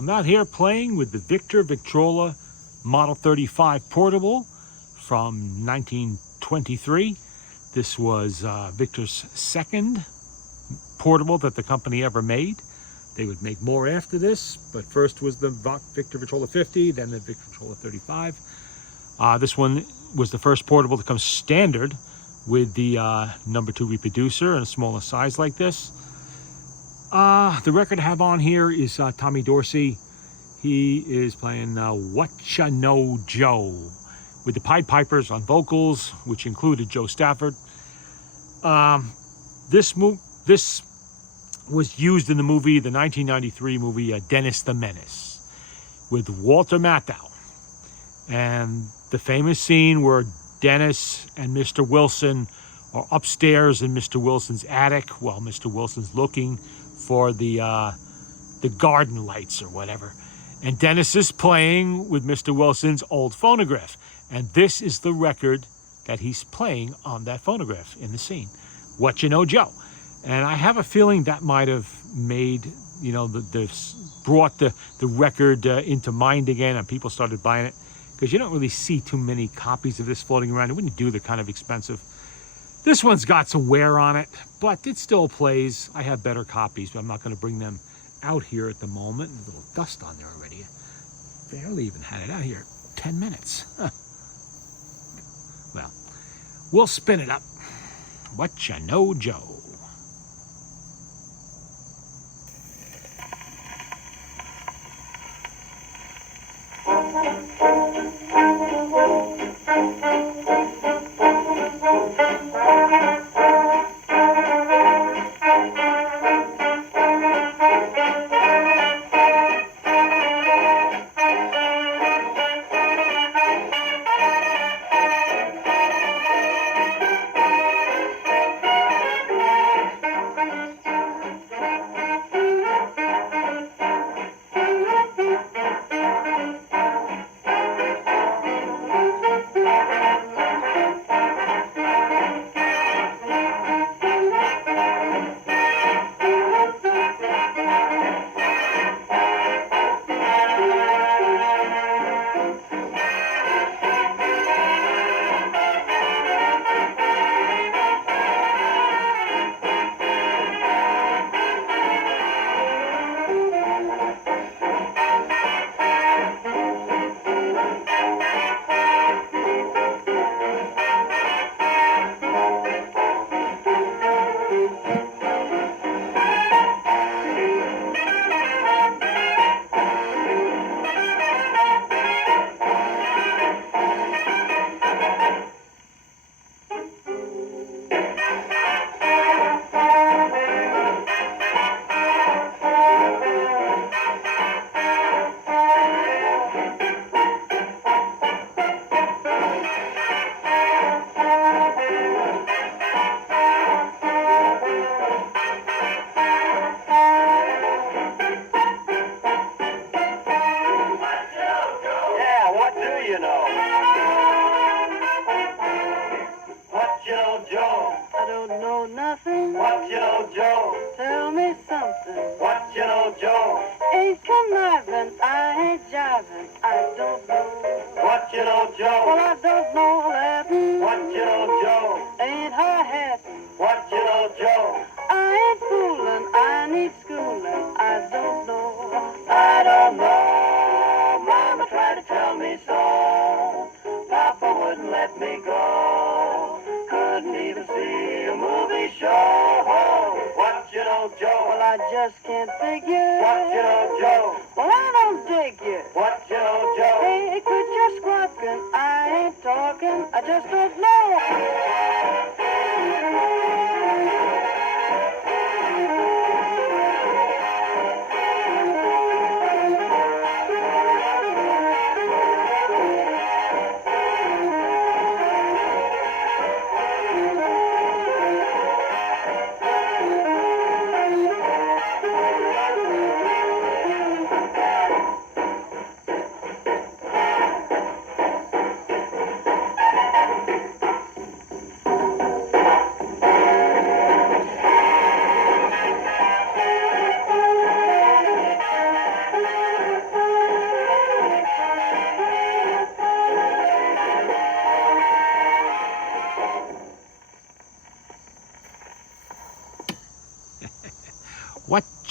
I'm out here playing with the Victrola Model 35 portable from 1923. This was Victor's second portable that the company ever made. They would make more after this, but first was the Victor Victrola 50, then the Victrola 35. This one was the first portable to come standard with the number 2 reproducer in a smaller size like this. The record I have on here is Tommy Dorsey. He is playing Whatcha Know Joe with the Pied Pipers on vocals, which included Joe Stafford. This was used in the movie, the 1993 movie Dennis the Menace, with Walter Matthau. And the famous scene where Dennis and Mr. Wilson are upstairs in Mr. Wilson's attic while Mr. Wilson's looking for the garden lights or whatever. And Dennis is playing with Mr. Wilson's old phonograph. And this is the record that he's playing on that phonograph in the scene, Whatcha Know Joe. And I have a feeling that might have made, brought the record into mind again, and people started buying it. Because you don't really see too many copies of this floating around. It wouldn't do, they're kind of expensive. This one's got some wear on it, but it still plays. I have better copies, but I'm not going to bring them out here at the moment. There's a little dust on there already. Barely even had it out here. 10 minutes. Well, we'll spin it up. Whatcha Know Joe. Nothing. What you know, Joe? Tell me something. What you know, Joe? Ain't conniving, I ain't jiving, I don't know. What you know, Joe? Well, I don't know Latin. What you know, Joe? Ain't high-hatting. What you know, Joe? I ain't fooling, I need schooling, I don't know. I don't know. Mama tried to tell me so. Papa wouldn't let me go. Couldn't even see a movie show. What you know, Joe? Well, I just can't figure. What you know, Joe? Well, I don't dig you. What you know, Joe? Hey, quit your squawking, I ain't talking, I just don't know.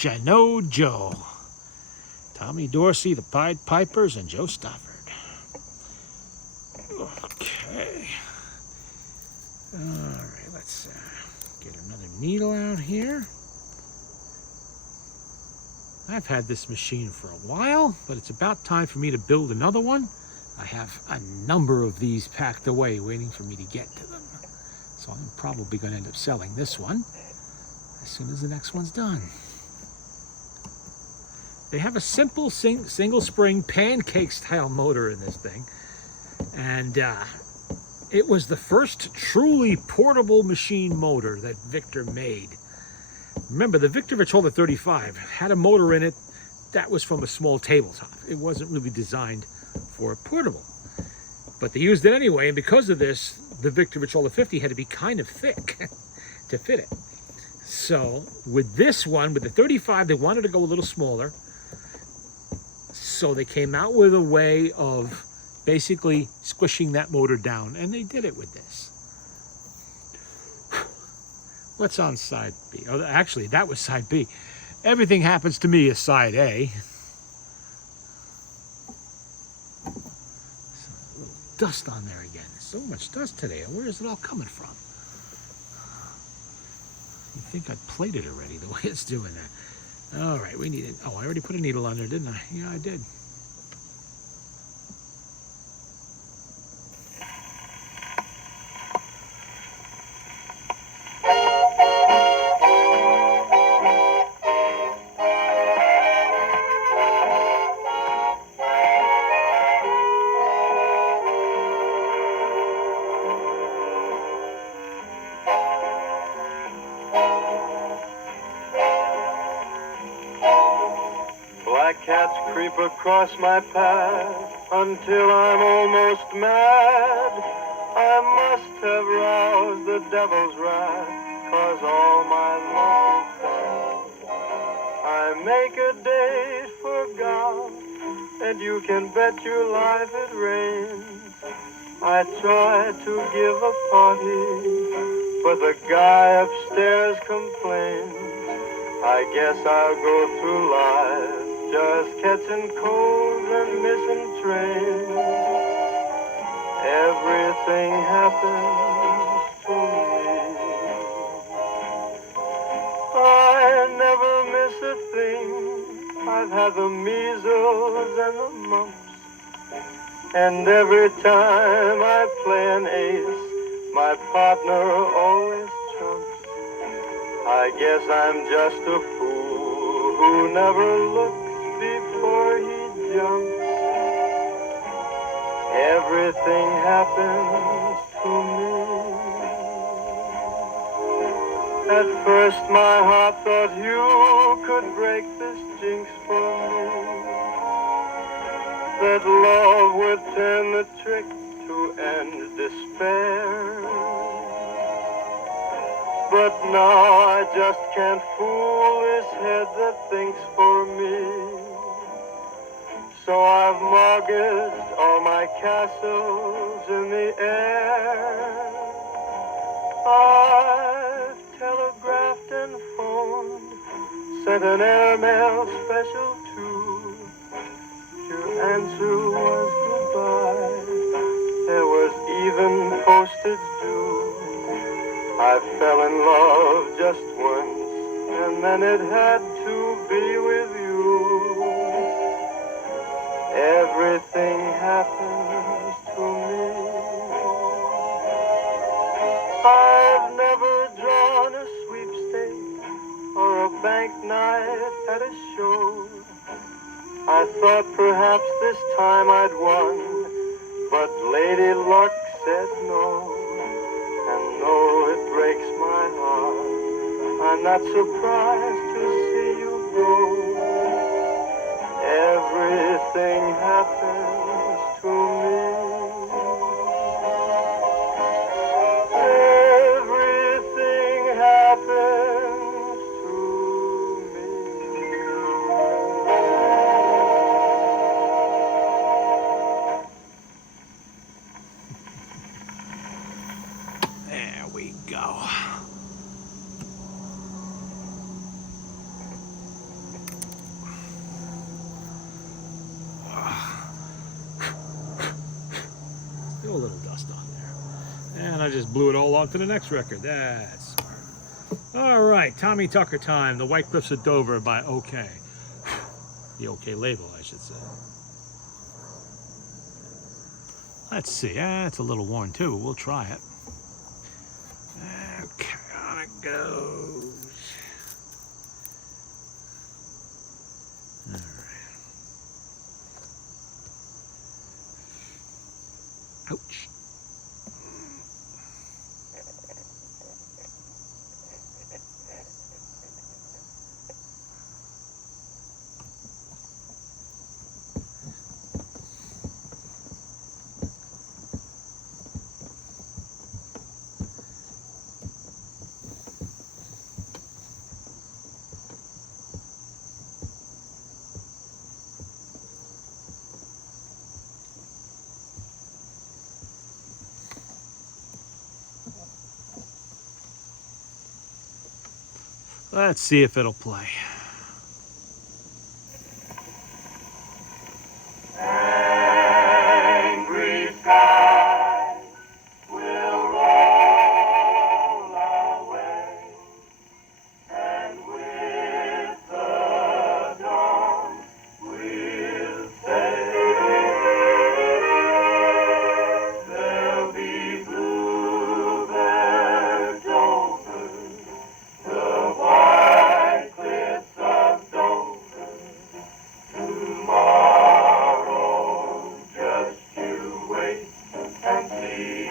Betcha No Joe. Tommy Dorsey, the Pied Pipers, and Joe Stafford. Okay. All right, let's get another needle out here. I've had this machine for a while, but it's about time for me to build another one. I have a number of these packed away waiting for me to get to them. So I'm probably going to end up selling this one as soon as the next one's done. They have a simple single spring pancake style motor in this thing. And it was the first truly portable machine motor that Victor made. Remember, the Victor Victrola 35 had a motor in it that was from a small tabletop. It wasn't really designed for a portable. But they used it anyway, and because of this, the Victor Victrola 50 had to be kind of thick to fit it. So with this one, with the 35, they wanted to go a little smaller. So they came out with a way of basically squishing that motor down, and they did it with this. What's on side B? Oh, actually, that was side B. Everything happens to me as side A. So, a little dust on there again. So much dust today. Where is it all coming from? You think I'd played it already, the way it's doing that. All right, we need it. Oh, I already put a needle on there, didn't I? Yeah, I did. Black cats creep across my path until I'm almost mad. I must have roused the devil's wrath, 'cause all my luck is bad. I make a date for God, and you can bet your life it rains. I try to give a party, but the guy upstairs complains. I guess I'll go through life just catching colds and missing trains. Everything happens to me. I never miss a thing. I've had the measles and the mumps, and every time I play an ace, my partner always trumps. I guess I'm just a fool who never looks before he jumps. Everything happens to me. At first my heart thought you could break this jinx for me, that love would turn the trick to end despair. But now I just can't fool this head that thinks for me. So I've mortgaged all my castles in the air. I've telegraphed and phoned, sent an airmail special too. Your answer was goodbye. There was even postage due. I fell in love just once, and then it had to be with you. Everything happens to me. I've never drawn a sweepstake or a bank night at a show. I thought perhaps this time I'd won, but Lady Luck said no. And though it breaks my heart, I'm not surprised to see you go. Everything happens to me. Everything happens to me. There we go. Still a little dust on there. And I just blew it all onto the next record. That's smart. All right, Tommy Tucker time. The White Cliffs of Dover by OK. The OK label, I should say. Let's see. It's a little worn too, but we'll try it. Okay, on it goes. All right. Ouch. Let's see if it'll play. Angry sky will roll away, and with the dawn we'll say there'll be bluebirds over the white cliffs of Dover. Tomorrow, just you wait and see.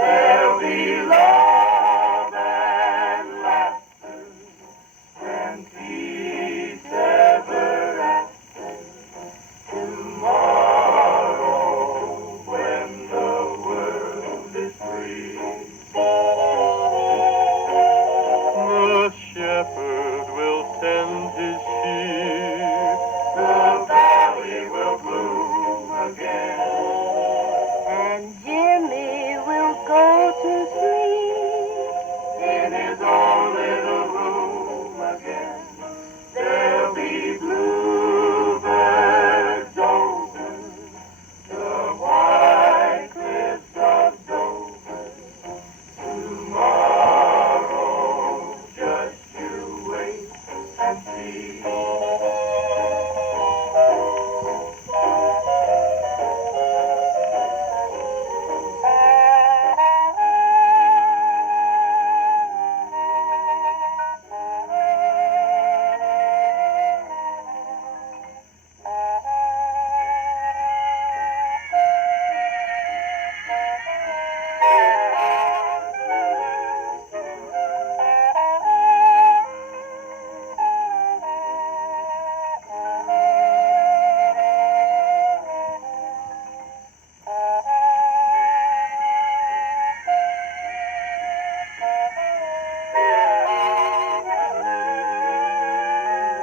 There'll be love and laughter and peace ever after. Tomorrow, when the world is free. The shepherd will tend his sheep. The valley will bloom again. And Jimmy will go to sleep. In his own little room again. There'll be bluebirds over the white cliffs of Dover. Tomorrow, just you wait and see.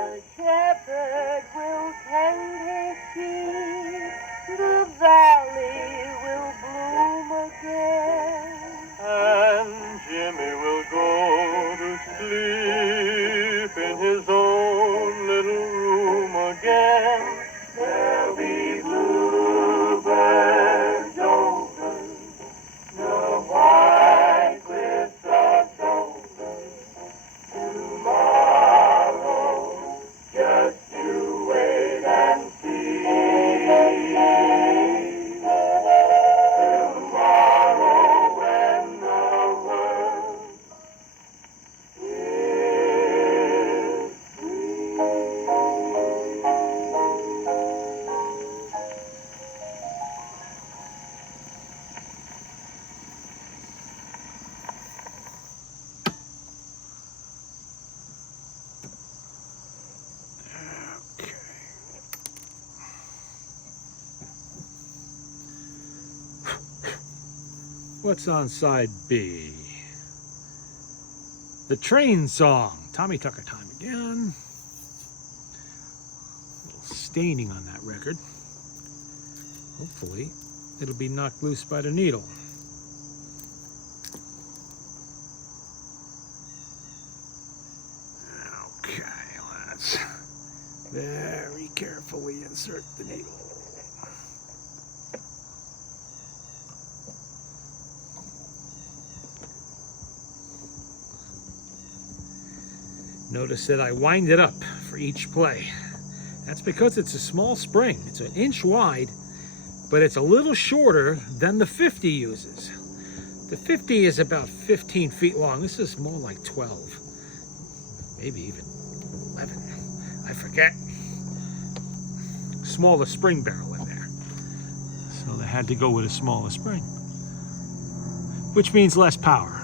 The shepherd will tend his sheep. The valley will bloom again. And Jimmy will go to sleep in his own little room again. There'll be bluebirds over the white cliffs of Dover. Tomorrow, just you wait and see. Tomorrow, when the world is What's on side B? The Train Song. Tommy Tucker time again. A little staining on that record. Hopefully, it'll be knocked loose by the needle. Okay, let's very carefully insert the needle. Notice that I wind it up for each play. That's because it's a small spring. It's an inch wide, but it's a little shorter than the 50 uses. The 50 is about 15 feet long. This is more like 12, maybe even 11. I forget. Smaller spring barrel in there. So they had to go with a smaller spring, which means less power.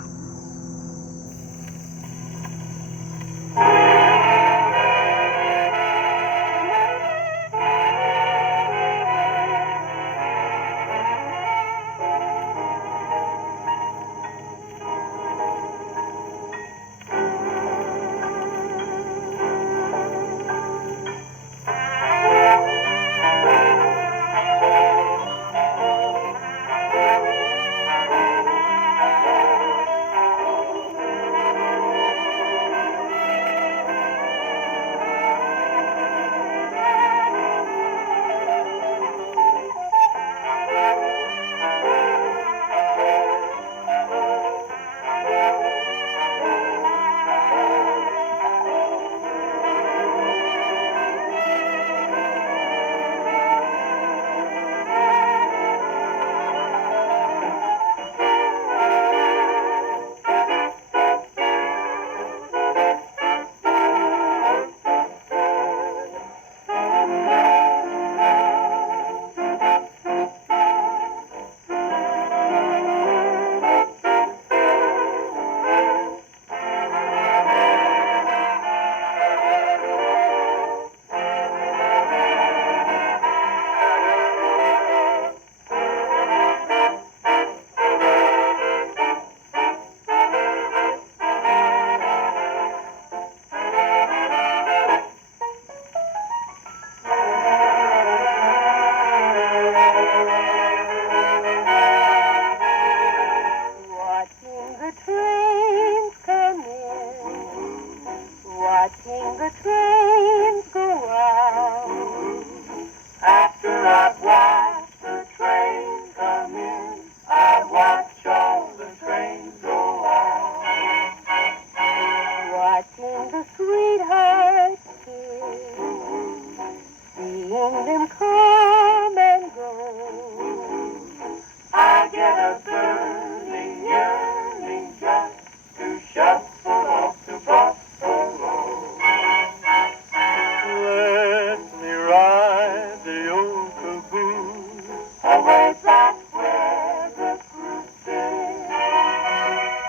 Watching the trains go out. After I've watched the train come in, I watch all the trains go out. Watching the sweethearts kiss, seeing them come and go. I get a burning yearning just to shuffle off to Buffalo. Let me ride the old caboose away back where the fruit is.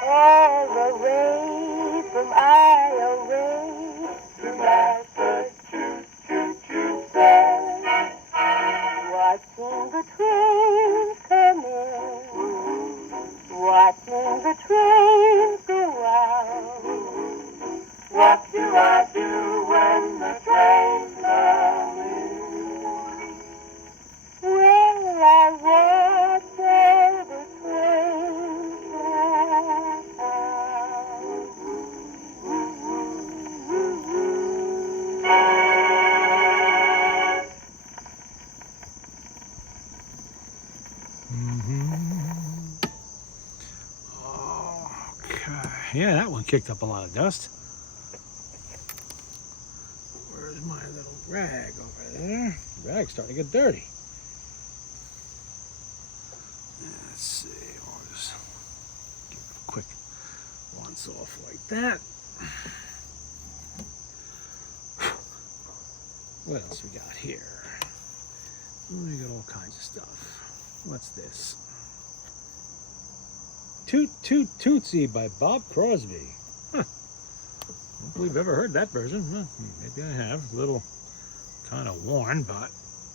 All the way from Iowa To Massachusetts, choo-choo says. watching the trains come in, watching the trains go out. What do I do when the train come in? Well, I watch all the trains pass out. Okay. Yeah, that one kicked up a lot of dust. Where's my little rag over there? Rag's starting to get dirty. Let's see. I'll just give it a quick once off like that. What else we got here? We got all kinds of stuff. What's this? Toot Toot Tootsie by Bob Crosby. Huh. I don't believe I've ever heard that version. Well, maybe I have. A little kind of worn, but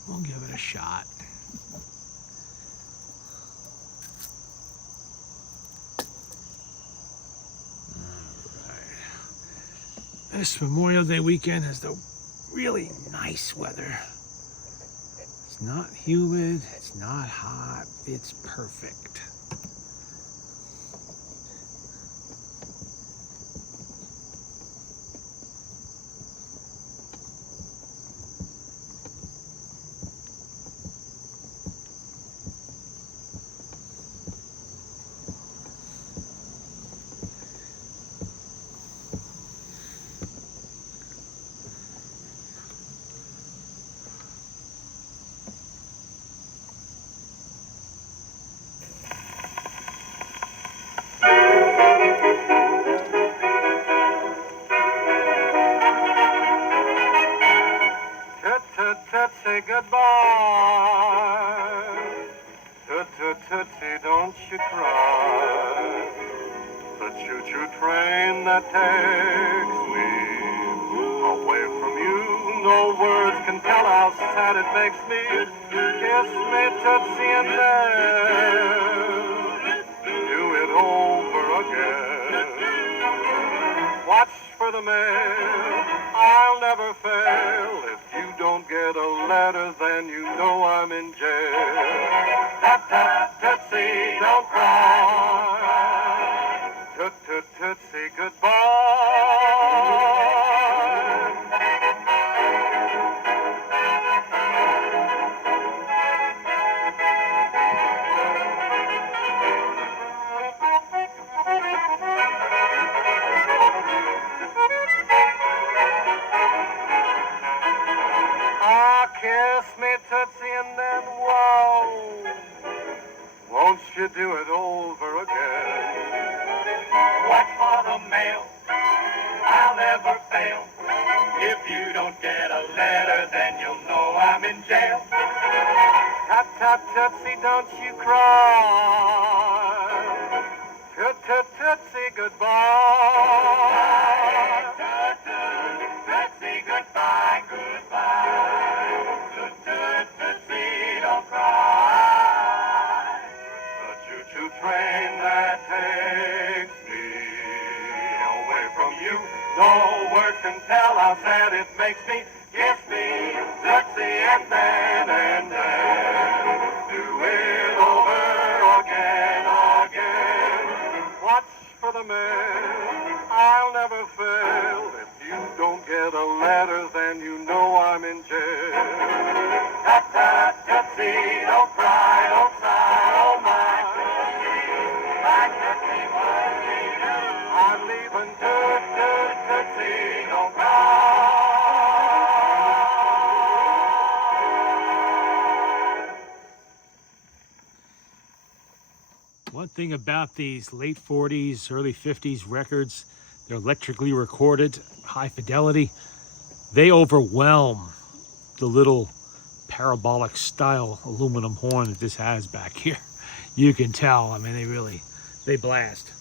we'll give it a shot. All right. This Memorial Day weekend has the really nice weather. It's not humid, it's not hot, it's perfect. tut, say goodbye. Tut, tut, tootsie, don't you cry. The choo-choo train that takes me away from you. No words can tell how sad it makes me. Kiss me, tootsie, and then do it over again. Watch for the mail, I'll never fail. If you don't get a letter, then you know I'm in jail. Tut, tut, tootsie, don't cry. Tut, tut, tootsie, goodbye. Kiss me, tootsie, and then whoa, won't you do it over again? Watch for the mail, I'll never fail. If you don't get a letter, then you'll know I'm in jail. Tut, tut, tootsie, don't you cry. Tut, tut, tootsie, goodbye. Tut, tut, tootsie, goodbye, goodbye. Train that takes me away from you. No words can tell how sad it makes me. Kiss me, tootsie, and then do it over again, again. Watch for the mail, I'll never fail. If you don't get a letter, then you know I'm in jail. Tut, tut, tootsie, don't cry, don't sigh, oh my. I'm leaving, tut, tut, tootsie, don't cry. One thing about these late 40s, early 50s records, they're electrically recorded, high fidelity. They overwhelm the little parabolic style aluminum horn that this has back here. You can tell, I mean, they blast.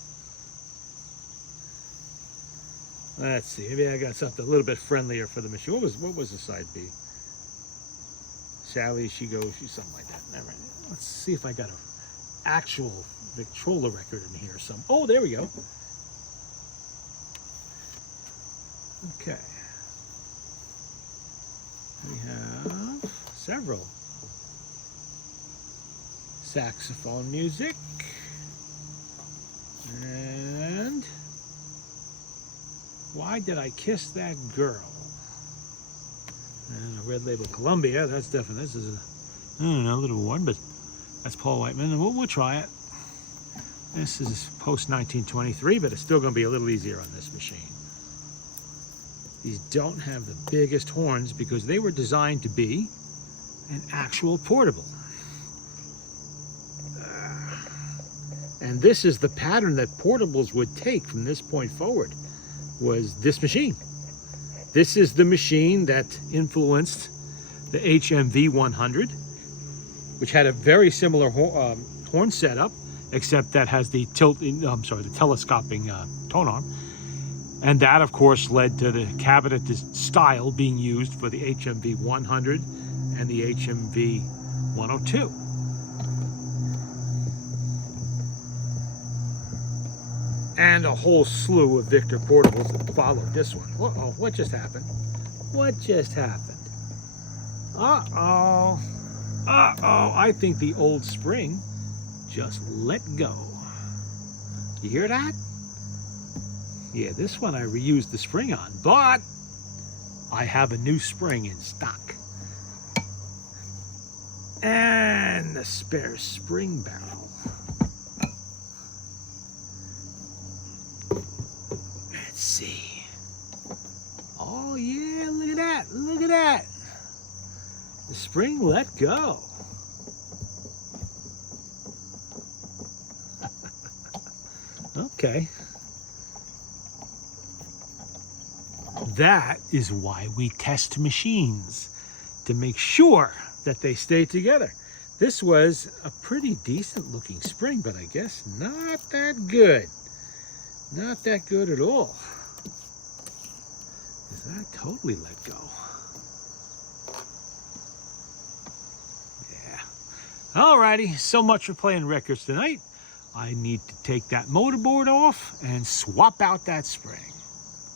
Let's see, maybe I got something a little bit friendlier for the machine. What was the side B? Sally, she goes, she's something like that. Never mind. Let's see if I got an actual Victrola record in here. Oh, there we go. Okay. We have several. Saxophone music. And Why Did I Kiss That Girl? And a Red Label Columbia, that's definitely, this is a little one, but that's Paul Whiteman, and we'll try it. This is post 1923, but it's still going to be a little easier on this machine. These don't have the biggest horns because they were designed to be an actual portable. And this is the pattern that portables would take from this point forward, was this machine. This is the machine that influenced the HMV 100, which had a very similar horn setup, except that has the telescoping tone arm. And that, of course, led to the cabinet style being used for the HMV 100 and the HMV 102. And a whole slew of Victor portables that followed this one. Uh-oh, what just happened? What just happened? Uh-oh. Uh-oh, I think the old spring just let go. You hear that? Yeah, this one I reused the spring on, but I have a new spring in stock. And the spare spring barrel. Let's see. Oh yeah, look at that, look at that. The spring let go. Okay. That is why we test machines. to make sure that they stay together. This was a pretty decent looking spring, but I guess not that good. Not that good at all. Because that totally let go. Yeah. Alrighty, so much for playing records tonight. I need to take that motorboard off and swap out that spring.